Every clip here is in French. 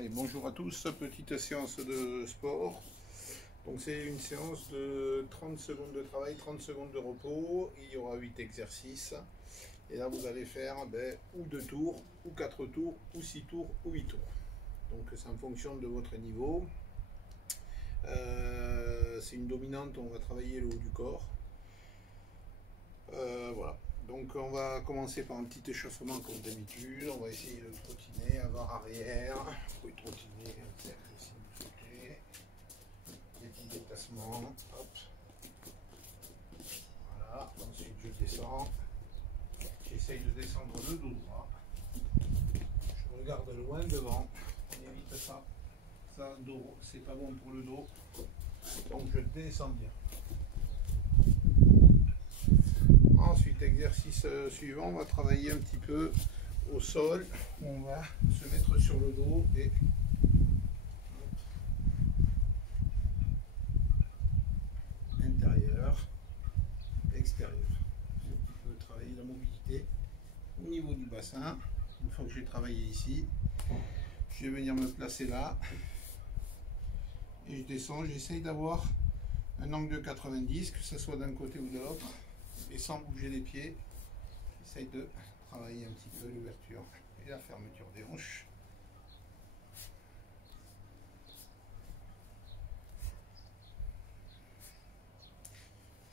Allez, bonjour à tous, petite séance de sport. Donc c'est une séance de 30 secondes de travail, 30 secondes de repos. Il y aura 8 exercices. Et là vous allez faire ou 2 tours, ou 4 tours, ou 6 tours, ou 8 tours. Donc c'est en fonction de votre niveau. C'est une dominante, on va travailler le haut du corps. Voilà. Donc on va commencer par un petit échauffement comme d'habitude. On va essayer de trottiner avant-arrière. Vous pouvez trottiner, des petits déplacements. Hop. Voilà. Ensuite je descends. J'essaye de descendre le dos droit. Je regarde loin devant. On évite ça. Ça, dos, c'est pas bon pour le dos. Donc je descends bien. Ensuite, exercice suivant, on va travailler un petit peu au sol. On va se mettre sur le dos et intérieur, extérieur. Un petit peu travailler la mobilité au niveau du bassin. Une fois que j'ai travaillé ici, je vais venir me placer là et je descends. J'essaye d'avoir un angle de 90, que ce soit d'un côté ou de l'autre. Et sans bouger les pieds, j'essaye de travailler un petit peu l'ouverture et la fermeture des hanches.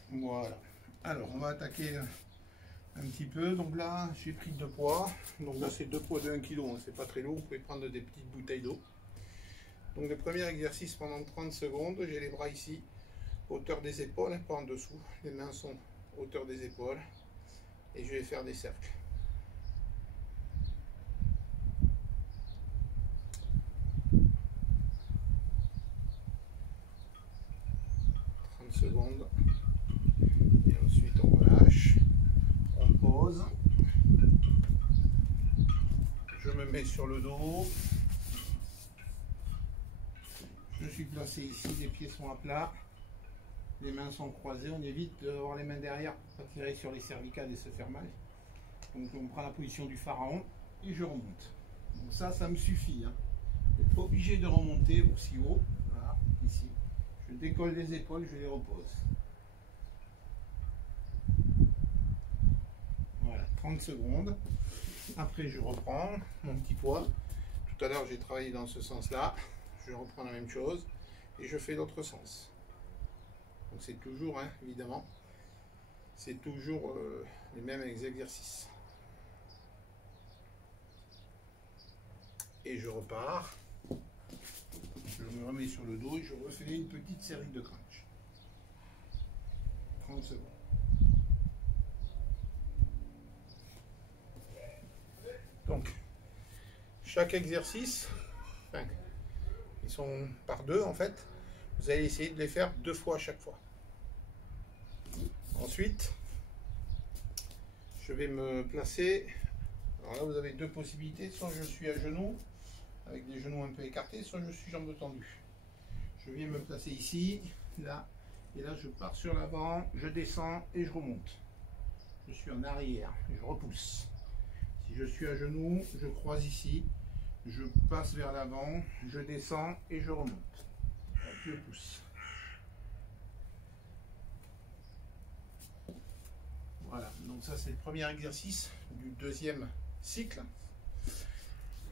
Voilà. Alors, on va attaquer un petit peu. Donc là, j'ai pris 2 poids. Donc là, c'est 2 poids de 1 kg. Hein. C'est pas très lourd. Vous pouvez prendre des petites bouteilles d'eau. Donc, le premier exercice pendant 30 secondes, j'ai les bras ici, hauteur des épaules, hein, pas en dessous. Les mains sont hauteur des épaules et je vais faire des cercles. Secondes et ensuite on relâche, on pose, je me mets sur le dos, je suis placé ici, les pieds sont à plat, les mains sont croisées, on évite d'avoir les mains derrière pour pas tirer sur les cervicales et se faire mal. Donc on prend la position du pharaon et je remonte. Donc ça me suffit, hein. Vous n'êtes pas obligé de remonter aussi haut. Voilà, ici. Je décolle les épaules, je les repose. Voilà, 30 secondes. Après, je reprends mon petit poids. Tout à l'heure, j'ai travaillé dans ce sens-là. Je reprends la même chose et je fais l'autre sens. Donc, c'est toujours, hein, évidemment, c'est toujours les mêmes exercices. Et je repars. Je me remets sur le dos et je refais une petite série de crunch. 30 secondes. Donc, chaque exercice, enfin, ils sont par 2 en fait. Vous allez essayer de les faire 2 fois à chaque fois. Ensuite, je vais me placer. Alors là, vous avez 2 possibilités. Soit je suis à genoux, avec les genoux un peu écartés, soit je suis jambes tendues. Je viens me placer ici, là, et là je pars sur l'avant, je descends et je remonte. Je suis en arrière, je repousse. Si je suis à genoux, je croise ici, je passe vers l'avant, je descends et je remonte. Je pousse. Voilà, donc ça c'est le premier exercice du 2e cycle.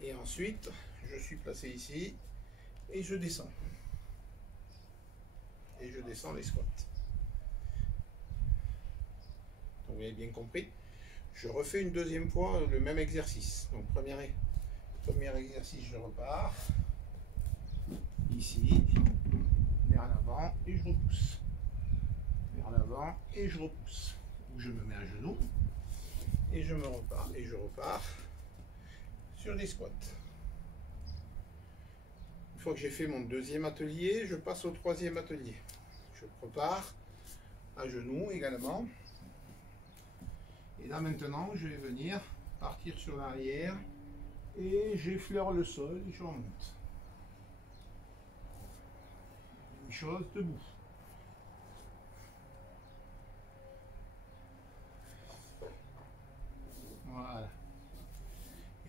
Et ensuite, je suis placé ici et je descends. Et je descends les squats. Donc vous avez bien compris. Je refais une 2e fois le même exercice. Donc premier exercice, je repars. Ici, vers l'avant et je repousse. Vers l'avant et je repousse. Ou je me mets à genoux et je me repars et je repars sur les squats. Une fois que j'ai fait mon 2e atelier, je passe au 3e atelier. Je repars à genoux également. Et là maintenant, je vais venir partir sur l'arrière et j'effleure le sol et je remonte. Une chose debout. Voilà.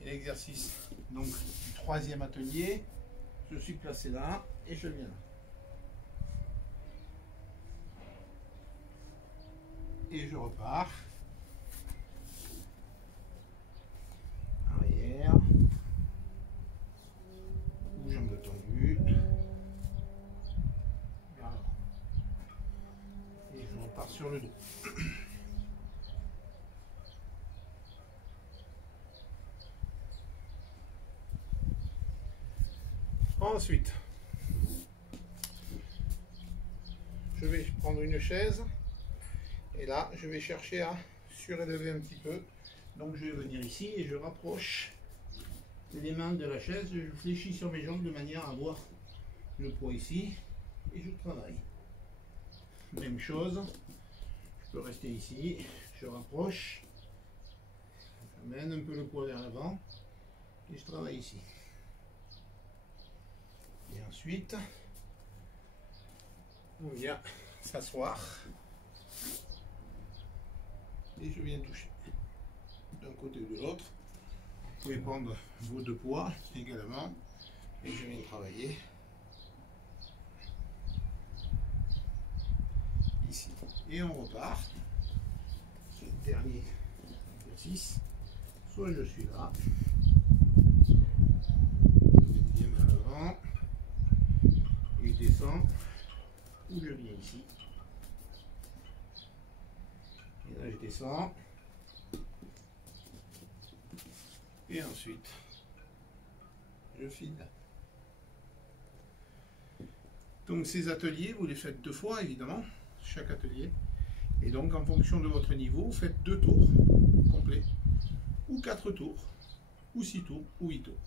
Et l'exercice donc du 3e atelier, Je suis placé là et je viens là. Et je repars. Arrière. Ou jambes tendues. Vers l'avant. Et je repars sur le dos. Ensuite, je vais prendre une chaise et là, je vais chercher à surélever un petit peu. Donc, je vais venir ici et je rapproche les mains de la chaise. Je fléchis sur mes jambes de manière à avoir le poids ici et je travaille. Même chose, je peux rester ici, je rapproche, j'amène un peu le poids vers l'avant et je travaille ici. Et ensuite, on vient s'asseoir et je viens toucher d'un côté ou de l'autre. Vous pouvez prendre vos deux poids également et je viens travailler ici. Et on repart. C'est le dernier exercice. Soit je suis là, je mets bien vers l'avant. Et je descends, ou je viens ici. Et là je descends. Et ensuite, je file. Donc ces ateliers, vous les faites 2 fois évidemment, chaque atelier. Et donc en fonction de votre niveau, vous faites 2 tours complets, ou 4 tours, ou 6 tours, ou 8 tours.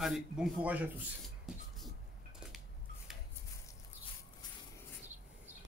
Allez, bon courage à tous.